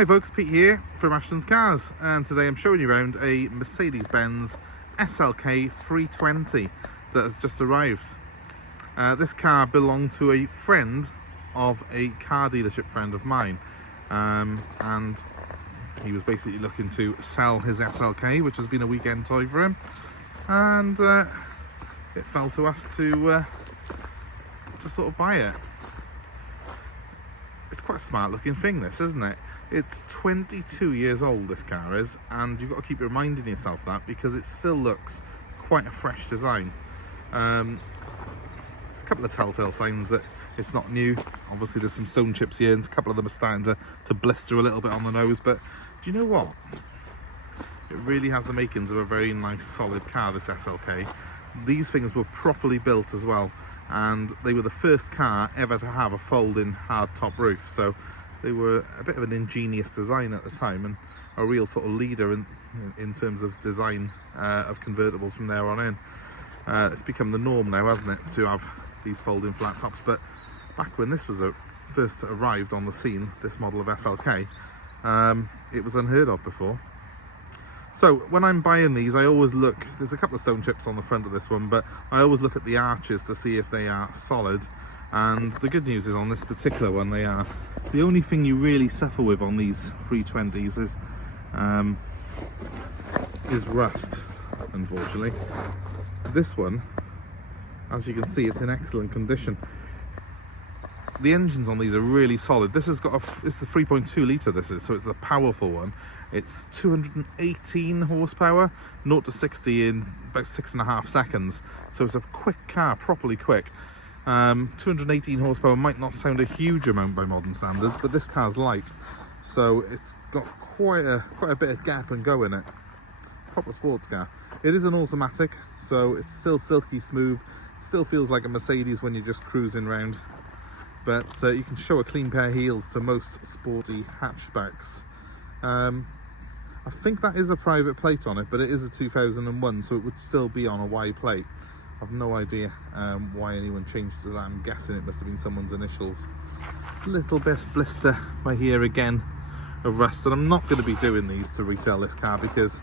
Hi folks, Pete here from Ashton's Cars, and today I'm showing you around a Mercedes Benz SLK 320 that has just arrived. This car belonged to a friend of a car dealership friend of mine, and he was basically looking to sell his SLK, which has been a weekend toy for him, and it fell to us to sort of buy it. It's quite a smart looking thing, this, isn't it? It's 22 years old, this car is, and you've got to keep reminding yourself that because it still looks quite a fresh design. There's a couple of telltale signs that it's not new. Obviously there's some stone chips here and a couple of them are starting to blister a little bit on the nose, but do you know what? It really has the makings of a very nice solid car, this SLK. These things were properly built as well, and they were the first car ever to have a folding hardtop roof, so they were a bit of an ingenious design at the time and a real sort of leader in terms of design of convertibles from there on in. It's become the norm now, hasn't it, to have these folding flat tops, but back when this was first arrived on the scene, this model of SLK, it was unheard of before. So when I'm buying these, I always look, there's a couple of stone chips on the front of this one, but I always look at the arches to see if they are solid. And the good news is on this particular one they are. The only thing you really suffer with on these 320s is rust, unfortunately. This one, as you can see, it's in excellent condition. The engines on these are really solid. This has got it's the 3.2 litre this is, so it's the powerful one. It's 218 horsepower, 0 to 60 in about 6.5 seconds. So it's a quick car, properly quick. 218 horsepower might not sound a huge amount by modern standards, but this car's light, so it's got quite a bit of gap and go in it. Proper sports car. It is an automatic, so it's still silky smooth, still feels like a Mercedes when you're just cruising around, but you can show a clean pair of heels to most sporty hatchbacks. I think that is a private plate on it, but it is a 2001, so it would still be on a Y plate. I've no idea why anyone changed to that. I'm guessing it must have been someone's initials. Little bit blister by here again of rust, and I'm not going to be doing these to retail this car because,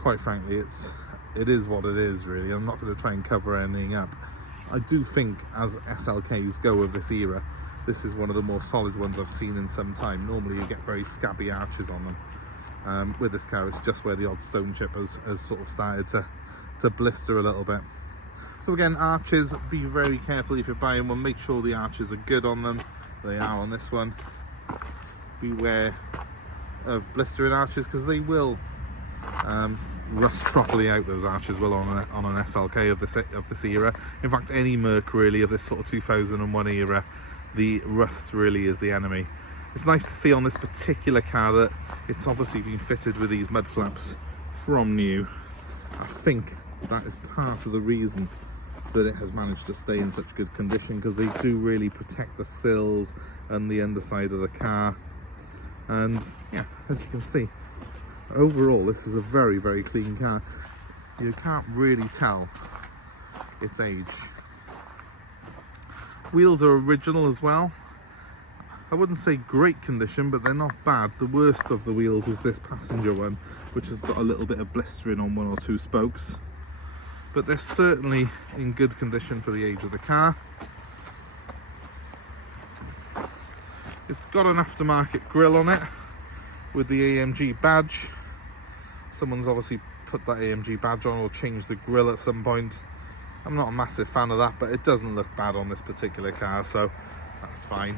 quite frankly, it is what it is really. I'm not going to try and cover anything up. I do think as SLKs go of this era, this is one of the more solid ones I've seen in some time. Normally you get very scabby arches on them. With this car, it's just where the odd stone chip has sort of started to blister a little bit. So again, arches, be very careful if you're buying one, make sure the arches are good on them. They are on this one. Beware of blistering arches because they will rust properly out, those arches will on an SLK of this era. In fact, any Merc really of this sort of 2001 era, the rust really is the enemy. It's nice to see on this particular car that it's obviously been fitted with these mud flaps from new. I think that is part of the reason that it has managed to stay in such good condition, because they do really protect the sills and the underside of the car. And yeah, as you can see, overall this is a very, very clean car. You can't really tell its age. Wheels are original as well. I wouldn't say great condition, but they're not bad. The worst of the wheels is this passenger one, which has got a little bit of blistering on one or two spokes. But they're certainly in good condition for the age of the car. It's got an aftermarket grille on it with the AMG badge. Someone's obviously put that AMG badge on or changed the grille at some point. I'm not a massive fan of that, but it doesn't look bad on this particular car, so that's fine.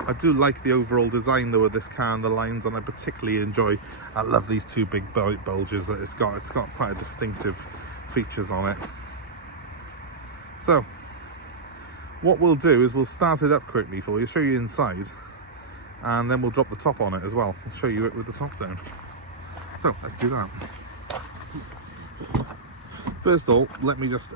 I do like the overall design though of this car and the lines, and I particularly I love these two big bulges that it's got. It's got quite a distinctive features on it. So what we'll do is we'll start it up quickly for you, show you inside, and then we'll drop the top on it as well. I'll show you it with the top down. So let's do that. First of all, let me just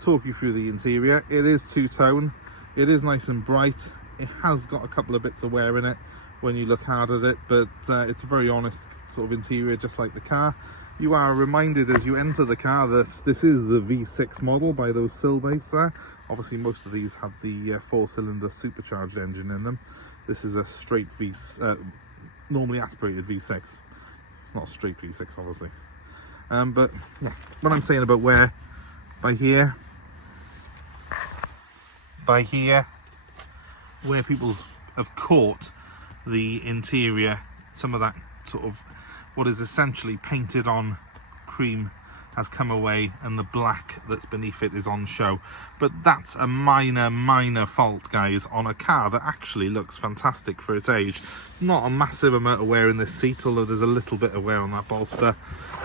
talk you through the interior. It is two-tone, it is nice and bright. It has got a couple of bits of wear in it when you look hard at it, but it's a very honest sort of interior, just like the car. You are reminded as you enter the car that this is the V6 model by those sill bases there. Obviously most of these have the 4-cylinder supercharged engine in them. This is a straight normally aspirated V6. It's not a straight V6, obviously. But yeah, what I'm saying about where, by here, where people's have caught the interior, some of that sort of what is essentially painted on cream has come away, and the black that's beneath it is on show. But that's a minor fault, guys, on a car that actually looks fantastic for its age. Not a massive amount of wear in this seat, although there's a little bit of wear on that bolster,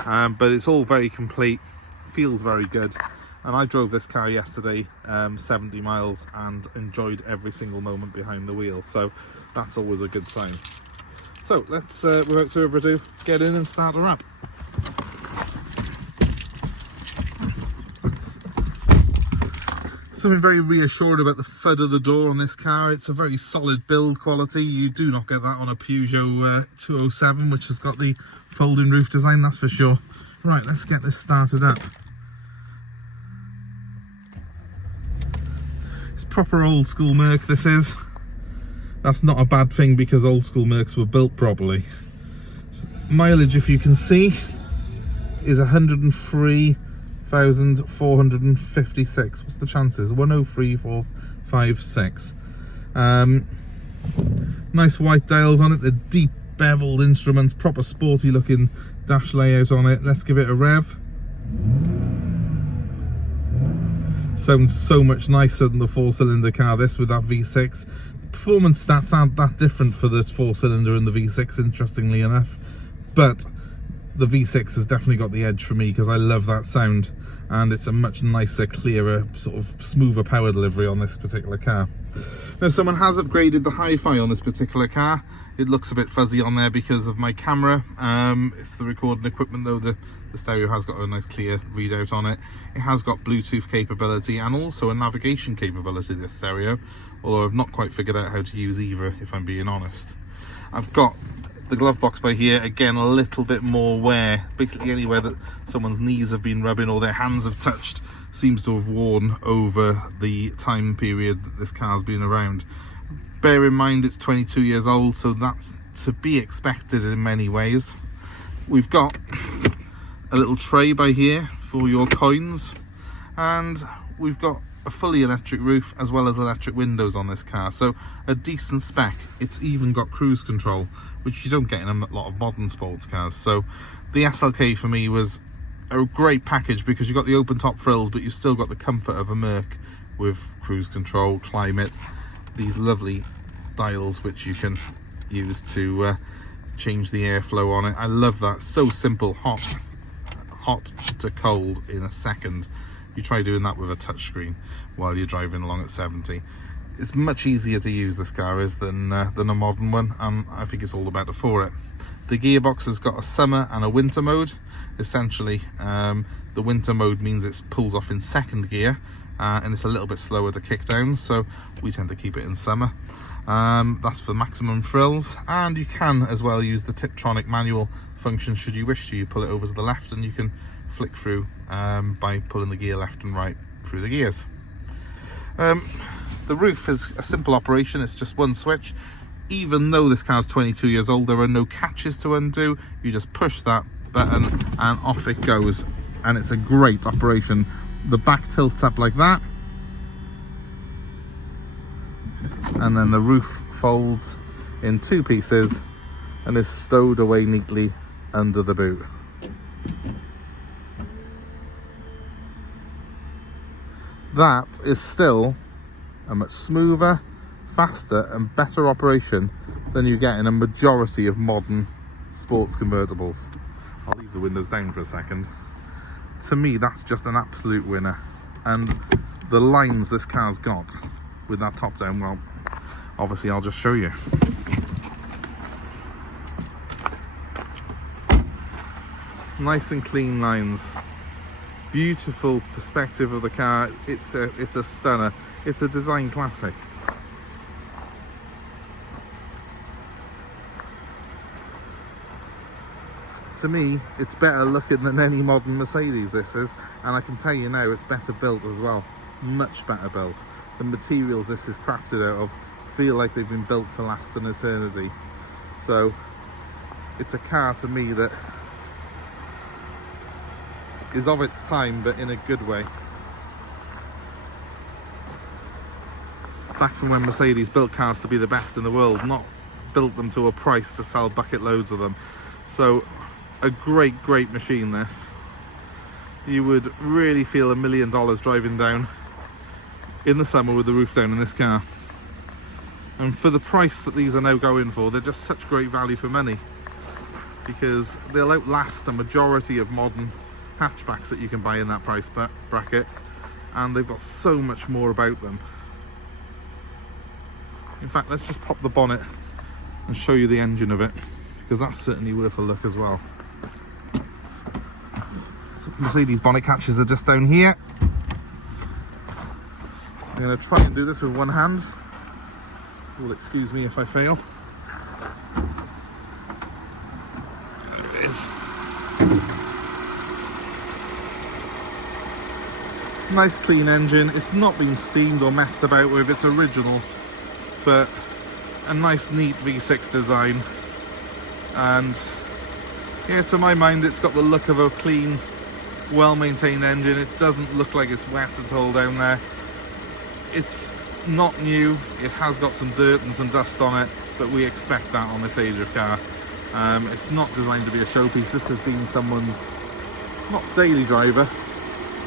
but it's all very complete, feels very good. And I drove this car yesterday 70 miles and enjoyed every single moment behind the wheel, so that's always a good sign. So let's, without further ado, get in and start her up. Something very reassuring about the thud of the door on this car. It's a very solid build quality. You do not get that on a Peugeot 207, which has got the folding roof design, that's for sure. Right, let's get this started up. It's proper old school Merc, this is. That's not a bad thing because old school Mercs were built properly. Mileage, if you can see, is 103,456. What's the chances? 103,456. Nice white dials on it, the deep beveled instruments, proper sporty looking dash layout on it. Let's give it a rev. Sounds so much nicer than the 4-cylinder car, this, with that V6. Performance stats aren't that different for the 4-cylinder and the V6, interestingly enough, but the V6 has definitely got the edge for me because I love that sound, and it's a much nicer, clearer, sort of smoother power delivery on this particular car. Now, someone has upgraded the hi-fi on this particular car. It looks a bit fuzzy on there because of my camera. It's the recording equipment though. The stereo has got a nice clear readout on it. It has got Bluetooth capability and also a navigation capability, this stereo, although I've not quite figured out how to use either, if I'm being honest. I've got the glove box by here, again a little bit more wear. Basically anywhere that someone's knees have been rubbing or their hands have touched seems to have worn over the time period that this car's been around. Bear in mind it's 22 years old, so that's to be expected in many ways. We've got a little tray by here for your coins, and we've got a fully electric roof as well as electric windows on this car, so a decent spec. It's even got cruise control, which you don't get in a lot of modern sports cars. So the SLK for me was a great package because you got the open top frills, but you've still got the comfort of a Merc with cruise control, climate, these lovely dials which you can use to change the airflow on it. I love that. So simple. Hot to cold in a second. You try doing that with a touchscreen while you're driving along at 70. It's much easier to use, this car is, than a modern one, and I think it's all the better for it. The gearbox has got a summer and a winter mode. Essentially, the winter mode means it pulls off in second gear, and it's a little bit slower to kick down, so we tend to keep it in summer. That's for maximum frills, and you can as well use the tiptronic manual function should you wish to. You pull it over to the left and you can flick through by pulling the gear left and right through the gears. The roof is a simple operation, it's just one switch. Even though this car's 22 years old, there are no catches to undo. You just push that button and off it goes, and it's a great operation. The back tilts up like that, and then the roof folds in two pieces and is stowed away neatly under the boot. That is still a much smoother, faster and better operation than you get in a majority of modern sports convertibles. I'll leave the windows down for a second. To me, that's just an absolute winner. And the lines this car's got with that top down, well, obviously I'll just show you. Nice and clean lines. Beautiful perspective of the car. It's a stunner. It's a design classic. To me, it's better looking than any modern Mercedes, this is, and I can tell you now it's better built as well. Much better built. The materials this is crafted out of feel like they've been built to last an eternity. So it's a car to me that is of its time, but in a good way. Back from when Mercedes built cars to be the best in the world, not built them to a price to sell bucket loads of them. So a great machine this. You would really feel $1 million driving down in the summer with the roof down in this car. And for the price that these are now going for, they're just such great value for money, because they'll outlast a majority of modern hatchbacks that you can buy in that price bracket, and they've got so much more about them. In fact, let's just pop the bonnet and show you the engine of it, because that's certainly worth a look as well. So Mercedes bonnet catches are just down here. I'm going to try and do this with one hand. You'll excuse me if I fail. There it is. Nice clean engine. It's not been steamed or messed about with, it's original, but a nice neat V6 design. And yeah, to my mind it's got the look of a clean, well-maintained engine. It doesn't look like it's wet at all down there. It's not new, it has got some dirt and some dust on it, but we expect that on this age of car. It's not designed to be a showpiece. This has been someone's, not daily driver,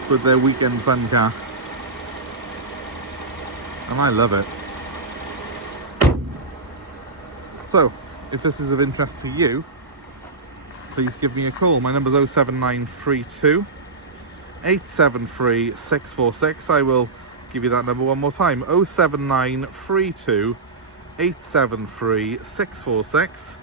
but their weekend fun car, and I love it. So if this is of interest to you, please give me a call. My number's 07932 873 646. I will give you that number one more time: 07932 873 646.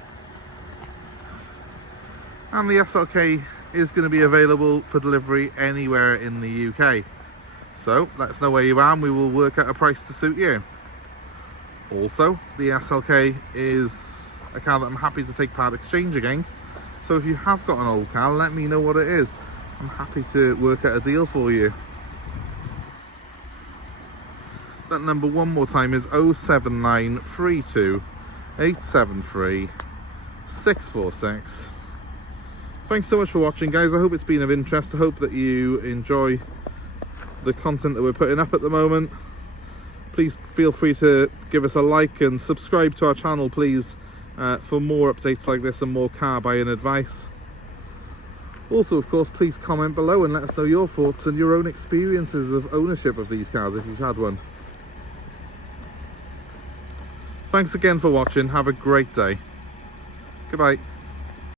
And the SLK is going to be available for delivery anywhere in the UK. So let us know where you are and we will work out a price to suit you. Also, the SLK is a car that I'm happy to take part exchange against. So if you have got an old car, let me know what it is. I'm happy to work out a deal for you. That number one more time is 07932 873 646. Thanks so much for watching, guys. I hope it's been of interest. I hope that you enjoy the content that we're putting up at the moment. Please feel free to give us a like and subscribe to our channel, please, for more updates like this and more car buying advice. Also, of course, please comment below and let us know your thoughts and your own experiences of ownership of these cars if you've had one. Thanks again for watching. Have a great day. Goodbye.